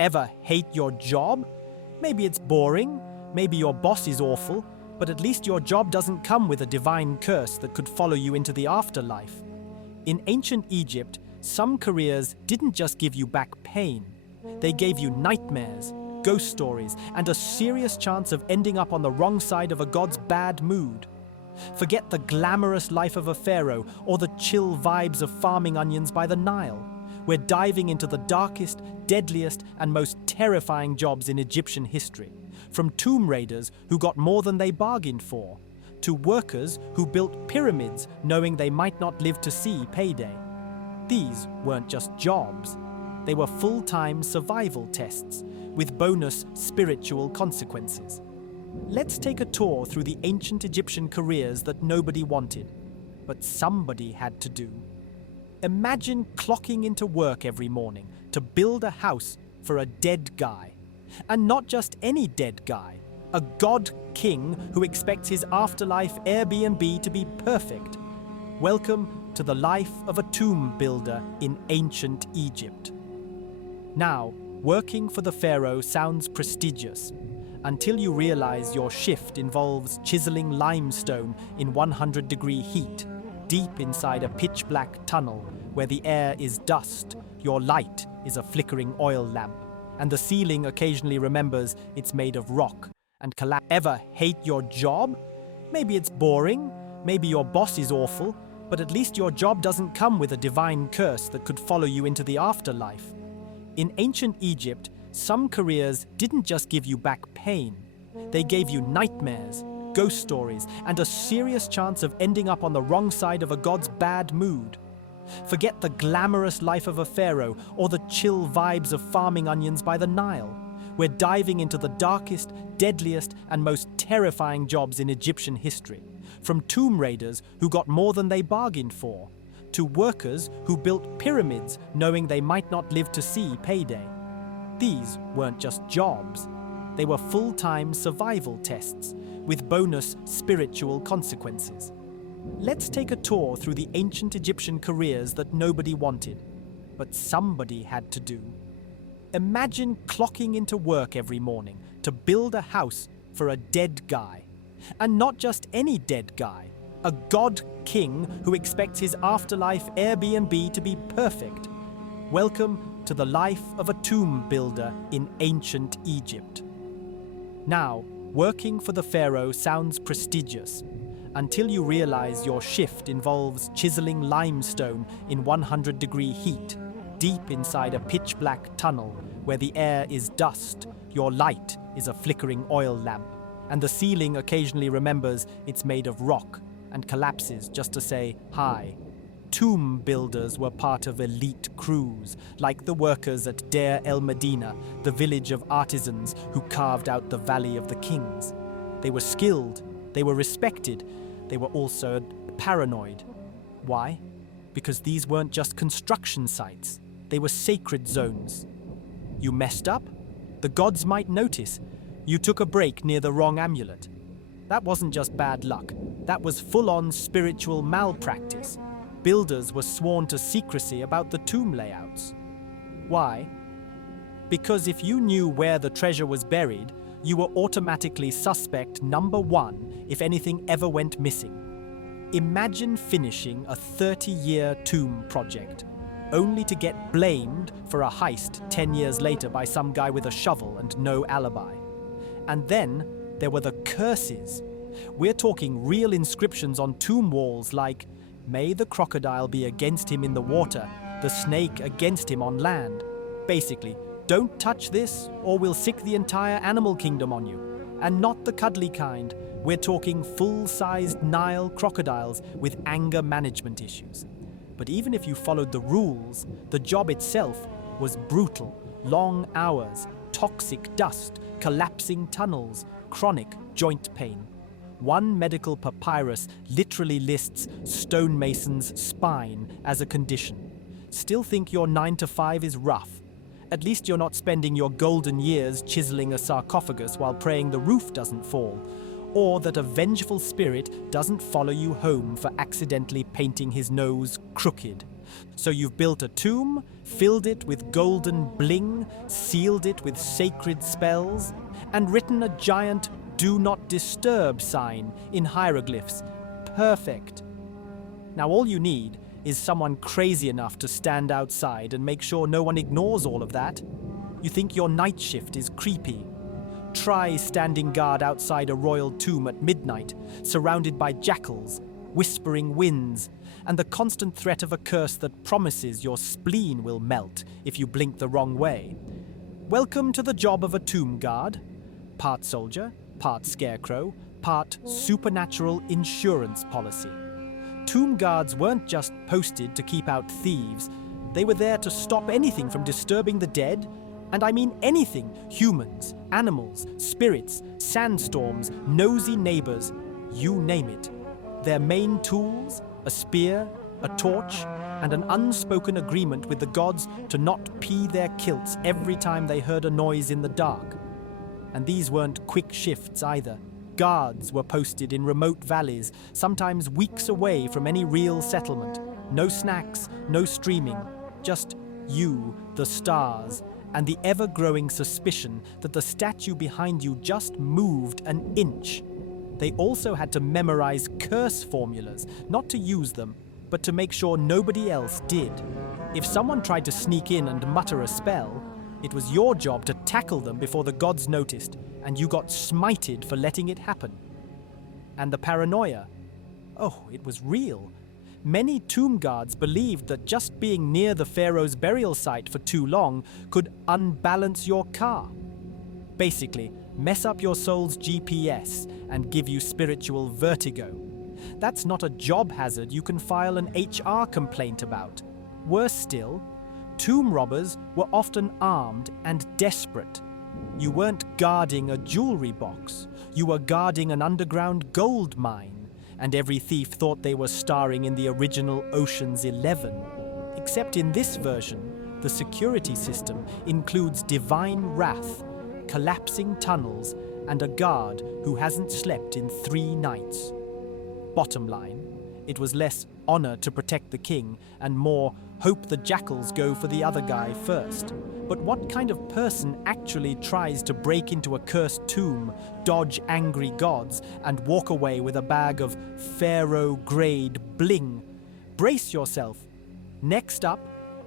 Ever hate your job? Maybe it's boring, maybe your boss is awful, but at least your job doesn't come with a divine curse that could follow you into the afterlife. In ancient Egypt, some careers didn't just give you back pain. They gave you nightmares, ghost stories, and a serious chance of ending up on the wrong side of a god's bad mood. Forget the glamorous life of a pharaoh or the chill vibes of farming onions by the Nile. We're diving into the darkest, deadliest, and most terrifying jobs in Egyptian history. From tomb raiders who got more than they bargained for, to workers who built pyramids knowing they might not live to see payday. These weren't just jobs. They were full-time survival tests with bonus spiritual consequences. Let's take a tour through the ancient Egyptian careers that nobody wanted, but somebody had to do. Imagine clocking into work every morning to build a house for a dead guy. And not just any dead guy, a god king who expects his afterlife Airbnb to be perfect. Welcome to the life of a tomb builder in ancient Egypt. Now, working for the pharaoh sounds prestigious, until you realize your shift involves chiseling limestone in 100-degree heat, deep inside a pitch-black tunnel where the air is dust, your light is a flickering oil lamp, and the ceiling occasionally remembers it's made of rock and collapse. Ever hate your job? Maybe it's boring, maybe your boss is awful, but at least your job doesn't come with a divine curse that could follow you into the afterlife. In ancient Egypt, some careers didn't just give you back pain. They gave you nightmares, ghost stories, and a serious chance of ending up on the wrong side of a god's bad mood. Forget the glamorous life of a pharaoh or the chill vibes of farming onions by the Nile. We're diving into the darkest, deadliest, and most terrifying jobs in Egyptian history. From tomb raiders who got more than they bargained for, to workers who built pyramids knowing they might not live to see payday. These weren't just jobs. They were full-time survival tests with bonus spiritual consequences. Let's take a tour through the ancient Egyptian careers that nobody wanted, but somebody had to do. Imagine clocking into work every morning to build a house for a dead guy. And not just any dead guy, a god king who expects his afterlife Airbnb to be perfect. Welcome to the life of a tomb builder in ancient Egypt. Now, working for the pharaoh sounds prestigious, until you realize your shift involves chiseling limestone in 100-degree heat, deep inside a pitch-black tunnel where the air is dust, your light is a flickering oil lamp, and the ceiling occasionally remembers it's made of rock and collapses just to say hi. Tomb builders were part of elite crews, like the workers at Deir el-Medina, the village of artisans who carved out the Valley of the Kings. They were skilled, they were respected, they were also paranoid. Why? Because these weren't just construction sites, they were sacred zones. You messed up? The gods might notice. You took a break near the wrong amulet. That wasn't just bad luck, that was full-on spiritual malpractice. Builders were sworn to secrecy about the tomb layouts. Why? Because if you knew where the treasure was buried, you were automatically suspect number one if anything ever went missing. Imagine finishing a 30-year tomb project, only to get blamed for a heist 10 years later by some guy with a shovel and no alibi. And then there were the curses. We're talking real inscriptions on tomb walls like, "May the crocodile be against him in the water, the snake against him on land." Basically, don't touch this or we'll sick the entire animal kingdom on you. And not the cuddly kind. We're talking full-sized Nile crocodiles with anger management issues. But even if you followed the rules, the job itself was brutal. Long hours, toxic dust, collapsing tunnels, chronic joint pain. One medical papyrus literally lists stonemason's spine as a condition. Still think your 9 to 5 is rough? At least you're not spending your golden years chiseling a sarcophagus while praying the roof doesn't fall, or that a vengeful spirit doesn't follow you home for accidentally painting his nose crooked. So you've built a tomb, filled it with golden bling, sealed it with sacred spells, and written a giant "Do Not Disturb" sign in hieroglyphs. Perfect. Now all you need is someone crazy enough to stand outside and make sure no one ignores all of that. You think your night shift is creepy? Try standing guard outside a royal tomb at midnight, surrounded by jackals, whispering winds, and the constant threat of a curse that promises your spleen will melt if you blink the wrong way. Welcome to the job of a tomb guard. Part soldier, part scarecrow, part supernatural insurance policy. Tomb guards weren't just posted to keep out thieves. They were there to stop anything from disturbing the dead. And I mean anything: humans, animals, spirits, sandstorms, nosy neighbors, you name it. Their main tools: a spear, a torch, and an unspoken agreement with the gods to not pee their kilts every time they heard a noise in the dark. And these weren't quick shifts either. Guards were posted in remote valleys, sometimes weeks away from any real settlement. No snacks, no streaming, just you, the stars, and the ever-growing suspicion that the statue behind you just moved an inch. They also had to memorize curse formulas, not to use them, but to make sure nobody else did. If someone tried to sneak in and mutter a spell, it was your job to tackle them before the gods noticed, and you got smited for letting it happen. And the paranoia? Oh, it was real. Many tomb guards believed that just being near the pharaoh's burial site for too long could unbalance your car. Basically, mess up your soul's GPS and give you spiritual vertigo. That's not a job hazard you can file an HR complaint about. Worse still, tomb robbers were often armed and desperate. You weren't guarding a jewelry box, you were guarding an underground gold mine, and every thief thought they were starring in the original Ocean's 11. Except in this version, the security system includes divine wrath, collapsing tunnels, and a guard who hasn't slept in 3 nights. Bottom line, it was less honor to protect the king and more hope the jackals go for the other guy first. But what kind of person actually tries to break into a cursed tomb, dodge angry gods, and walk away with a bag of pharaoh-grade bling? Brace yourself. Next up,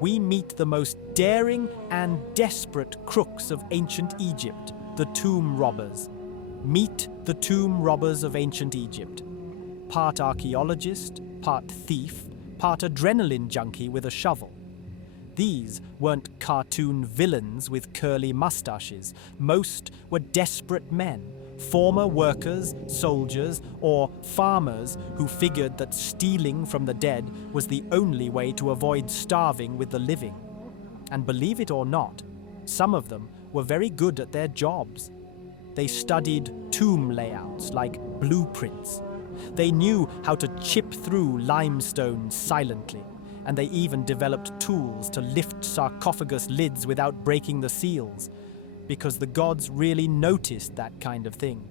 we meet the most daring and desperate crooks of ancient Egypt, the tomb robbers. Meet the tomb robbers of ancient Egypt. Part archaeologist, part thief, part adrenaline junkie with a shovel. These weren't cartoon villains with curly mustaches. Most were desperate men, former workers, soldiers, or farmers who figured that stealing from the dead was the only way to avoid starving with the living. And believe it or not, some of them were very good at their jobs. They studied tomb layouts like blueprints. They knew how to chip through limestone silently, and they even developed tools to lift sarcophagus lids without breaking the seals, because the gods really noticed that kind of thing.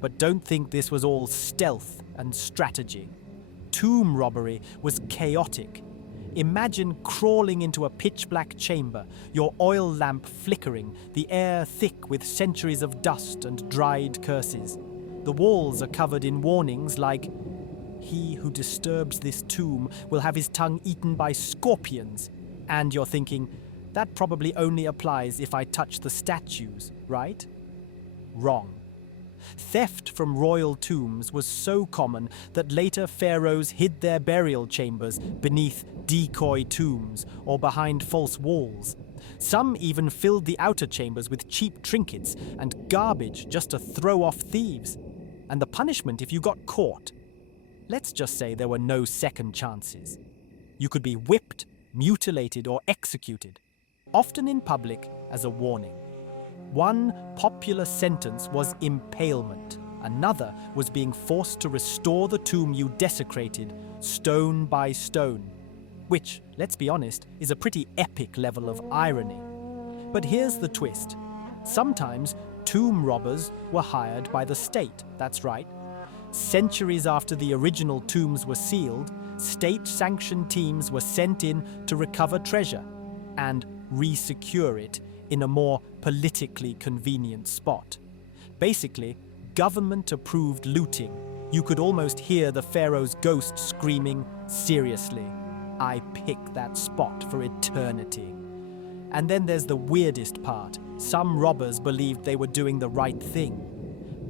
But don't think this was all stealth and strategy. Tomb robbery was chaotic. Imagine crawling into a pitch-black chamber, your oil lamp flickering, the air thick with centuries of dust and dried curses. The walls are covered in warnings like, "He who disturbs this tomb will have his tongue eaten by scorpions." And you're thinking, that probably only applies if I touch the statues, right? Wrong. Theft from royal tombs was so common that later pharaohs hid their burial chambers beneath decoy tombs or behind false walls. Some even filled the outer chambers with cheap trinkets and garbage just to throw off thieves. And the punishment if you got caught? Let's just say there were no second chances. You could be whipped, mutilated, or executed, often in public as a warning. One popular sentence was impalement. Another was being forced to restore the tomb you desecrated, stone by stone, which, let's be honest, is a pretty epic level of irony. But here's the twist. Sometimes tomb robbers were hired by the state, that's right. Centuries after the original tombs were sealed, state-sanctioned teams were sent in to recover treasure and re-secure it in a more politically convenient spot. Basically, government-approved looting. You could almost hear the pharaoh's ghost screaming, "Seriously, I picked that spot for eternity." And then there's the weirdest part. Some robbers believed they were doing the right thing.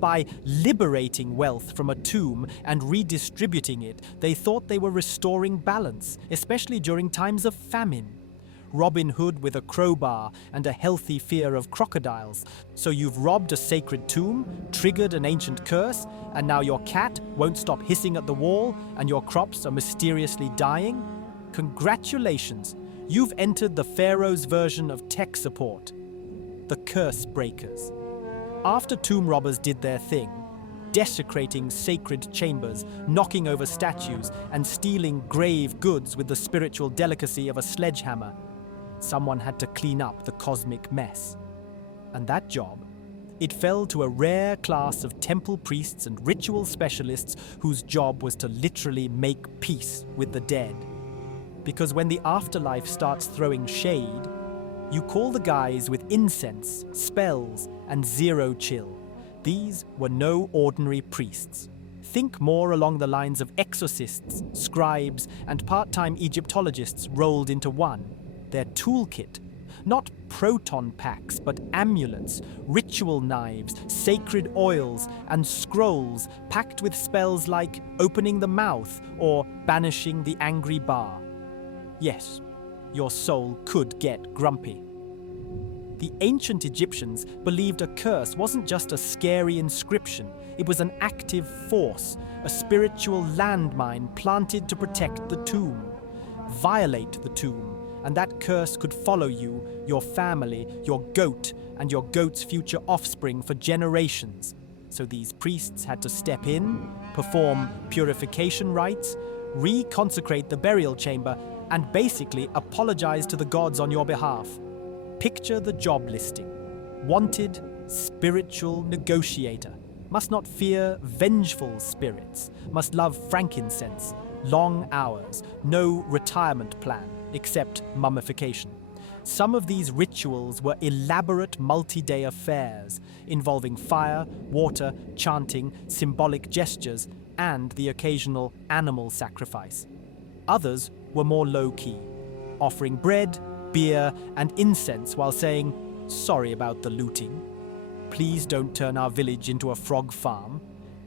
By liberating wealth from a tomb and redistributing it, they thought they were restoring balance, especially during times of famine. Robin Hood with a crowbar and a healthy fear of crocodiles. So you've robbed a sacred tomb, triggered an ancient curse, and now your cat won't stop hissing at the wall and your crops are mysteriously dying? Congratulations, you've entered the pharaoh's version of tech support, the curse breakers. After tomb robbers did their thing, desecrating sacred chambers, knocking over statues, and stealing grave goods with the spiritual delicacy of a sledgehammer, someone had to clean up the cosmic mess. And that job, it fell to a rare class of temple priests and ritual specialists whose job was to literally make peace with the dead. Because when the afterlife starts throwing shade, you call the guys with incense, spells, and zero chill. These were no ordinary priests. Think more along the lines of exorcists, scribes, and part-time Egyptologists rolled into one. Their toolkit, not proton packs, but amulets, ritual knives, sacred oils, and scrolls packed with spells like opening the mouth or banishing the angry bar. Yes, your soul could get grumpy. The ancient Egyptians believed a curse wasn't just a scary inscription, it was an active force, a spiritual landmine planted to protect the tomb. Violate the tomb, and that curse could follow you, your family, your goat, and your goat's future offspring for generations. So these priests had to step in, perform purification rites, reconsecrate the burial chamber, and basically apologize to the gods on your behalf. Picture the job listing. Wanted, spiritual negotiator. Must not fear vengeful spirits. Must love frankincense. Long hours. No retirement plan, except mummification. Some of these rituals were elaborate multi-day affairs, involving fire, water, chanting, symbolic gestures, and the occasional animal sacrifice. Others were more low-key, offering bread, beer, and incense while saying, "Sorry about the looting. Please don't turn our village into a frog farm.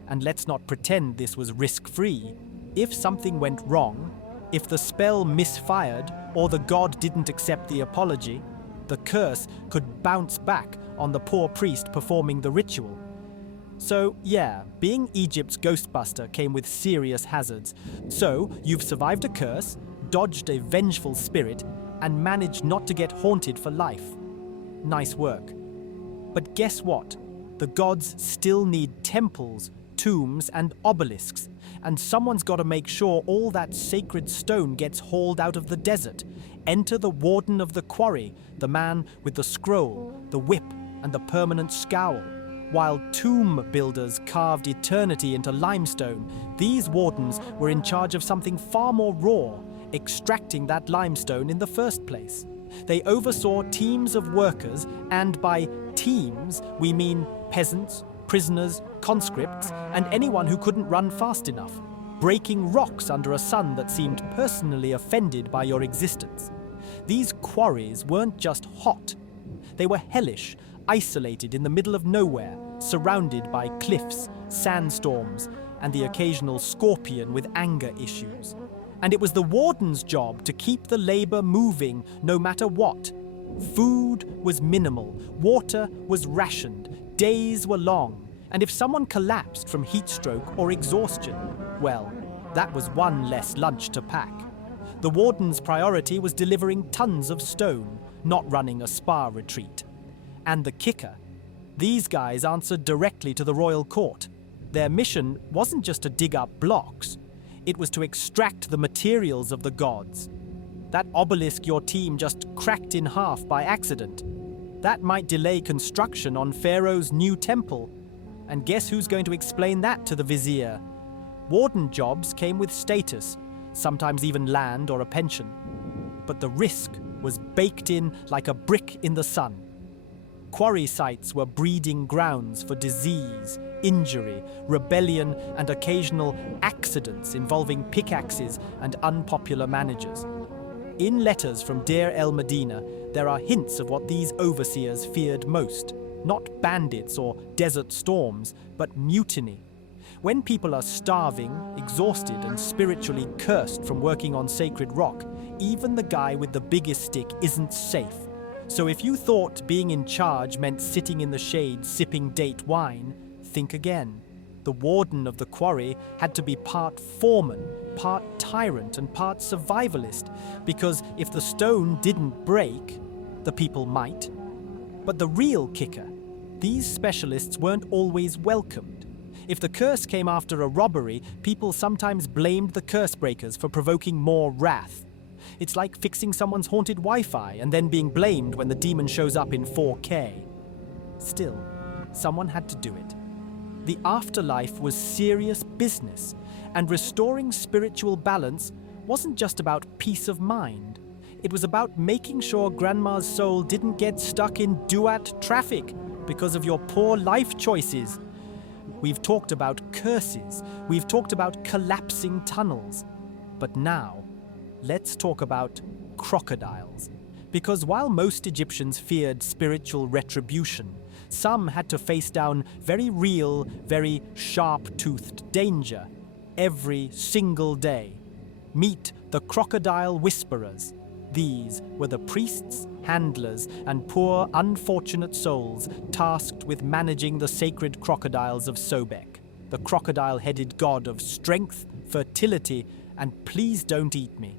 And let's not pretend this was risk-free. If something went wrong, if the spell misfired or the god didn't accept the apology, the curse could bounce back on the poor priest performing the ritual." So, yeah, being Egypt's Ghostbuster came with serious hazards. So, you've survived a curse, dodged a vengeful spirit, and managed not to get haunted for life. Nice work. But guess what? The gods still need temples, tombs, and obelisks, and someone's got to make sure all that sacred stone gets hauled out of the desert. Enter the warden of the quarry, the man with the scroll, the whip, and the permanent scowl. While tomb builders carved eternity into limestone, these wardens were in charge of something far more raw, extracting that limestone in the first place. They oversaw teams of workers, and by teams we mean peasants, prisoners, conscripts, and anyone who couldn't run fast enough, breaking rocks under a sun that seemed personally offended by your existence. These quarries weren't just hot. They were hellish, isolated in the middle of nowhere, surrounded by cliffs, sandstorms, and the occasional scorpion with anger issues. And it was the warden's job to keep the labor moving no matter what. Food was minimal, water was rationed, days were long, and if someone collapsed from heat stroke or exhaustion, well, that was one less lunch to pack. The warden's priority was delivering tons of stone, not running a spa retreat. And the kicker, these guys answered directly to the royal court. Their mission wasn't just to dig up blocks, it was to extract the materials of the gods. That obelisk your team just cracked in half by accident, that might delay construction on Pharaoh's new temple. And guess who's going to explain that to the vizier? Warden jobs came with status, sometimes even land or a pension. But the risk was baked in like a brick in the sun. Quarry sites were breeding grounds for disease, injury, rebellion, and occasional accidents involving pickaxes and unpopular managers. In letters from Deir el Medina, there are hints of what these overseers feared most. Not bandits or desert storms, but mutiny. When people are starving, exhausted, and spiritually cursed from working on sacred rock, even the guy with the biggest stick isn't safe. So if you thought being in charge meant sitting in the shade sipping date wine, think again. The warden of the quarry had to be part foreman, part tyrant, and part survivalist, because if the stone didn't break, the people might. But the real kicker, these specialists weren't always welcomed. If the curse came after a robbery, people sometimes blamed the curse breakers for provoking more wrath. It's like fixing someone's haunted Wi-Fi and then being blamed when the demon shows up in 4K. Still, someone had to do it. The afterlife was serious business, and restoring spiritual balance wasn't just about peace of mind. It was about making sure Grandma's soul didn't get stuck in Duat traffic because of your poor life choices. We've talked about curses, we've talked about collapsing tunnels. But now, let's talk about crocodiles. Because while most Egyptians feared spiritual retribution, some had to face down very real, very sharp-toothed danger every single day. Meet the crocodile whisperers. These were the priests, handlers, and poor unfortunate souls tasked with managing the sacred crocodiles of Sobek, the crocodile-headed god of strength, fertility, and please don't eat me.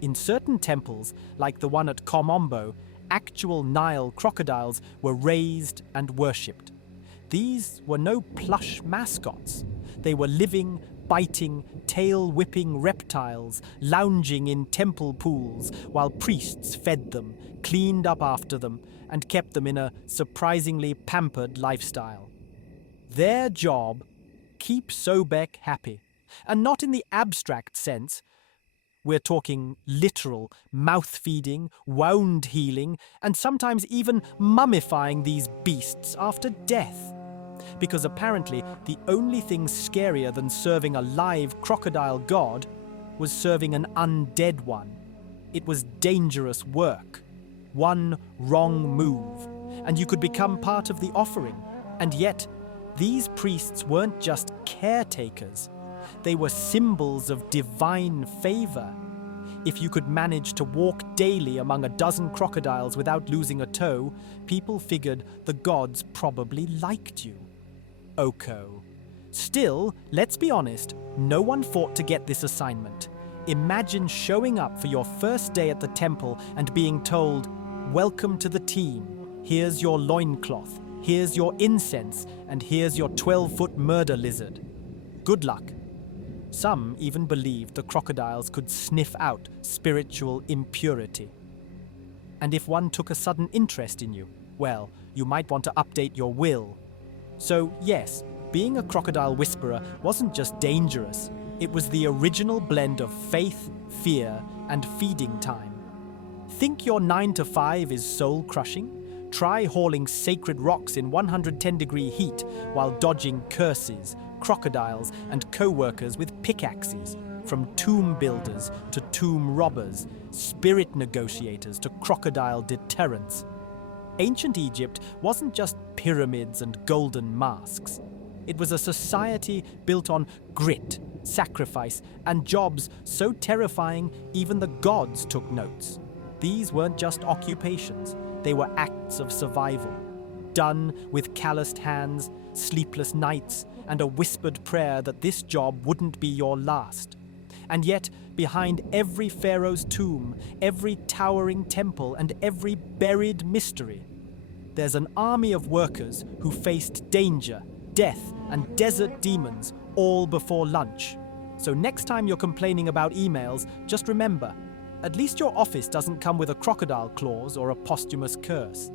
In certain temples, like the one at Komombo, actual Nile crocodiles were raised and worshipped. These were no plush mascots. They were living, biting, tail-whipping reptiles lounging in temple pools while priests fed them, cleaned up after them, and kept them in a surprisingly pampered lifestyle. Their job, keep Sobek happy, and not in the abstract sense. We're talking literal mouth-feeding, wound healing, and sometimes even mummifying these beasts after death. Because apparently the only thing scarier than serving a live crocodile god was serving an undead one. It was dangerous work. One wrong move, and you could become part of the offering. And yet, these priests weren't just caretakers. They were symbols of divine favor. If you could manage to walk daily among a dozen crocodiles without losing a toe, people figured the gods probably liked you. Oko. Still, let's be honest, no one fought to get this assignment. Imagine showing up for your first day at the temple and being told, "Welcome to the team. Here's your loincloth, here's your incense, and here's your 12-foot murder lizard. Good luck." Some even believed the crocodiles could sniff out spiritual impurity. And if one took a sudden interest in you, well, you might want to update your will. So yes, being a crocodile whisperer wasn't just dangerous, it was the original blend of faith, fear, and feeding time. Think your 9 to 5 is soul-crushing? Try hauling sacred rocks in 110-degree heat while dodging curses, crocodiles, and co-workers with pickaxes, from tomb builders to tomb robbers, spirit negotiators to crocodile deterrents. Ancient Egypt wasn't just pyramids and golden masks. It was a society built on grit, sacrifice, and jobs so terrifying even the gods took notes. These weren't just occupations, they were acts of survival, done with calloused hands, sleepless nights, and a whispered prayer that this job wouldn't be your last. And yet, behind every pharaoh's tomb, every towering temple, and every buried mystery, there's an army of workers who faced danger, death, and desert demons all before lunch. So next time you're complaining about emails, just remember, at least your office doesn't come with a crocodile clause or a posthumous curse.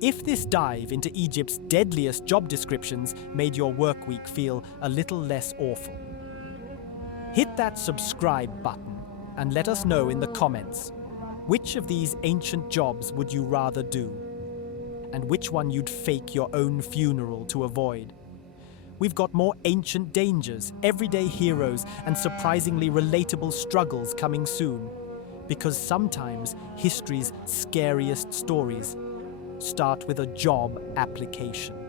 If this dive into Egypt's deadliest job descriptions made your work week feel a little less awful. Hit that subscribe button and let us know in the comments which of these ancient jobs would you rather do, and which one you'd fake your own funeral to avoid. We've got more ancient dangers, everyday heroes, and surprisingly relatable struggles coming soon, because sometimes history's scariest stories start with a job application.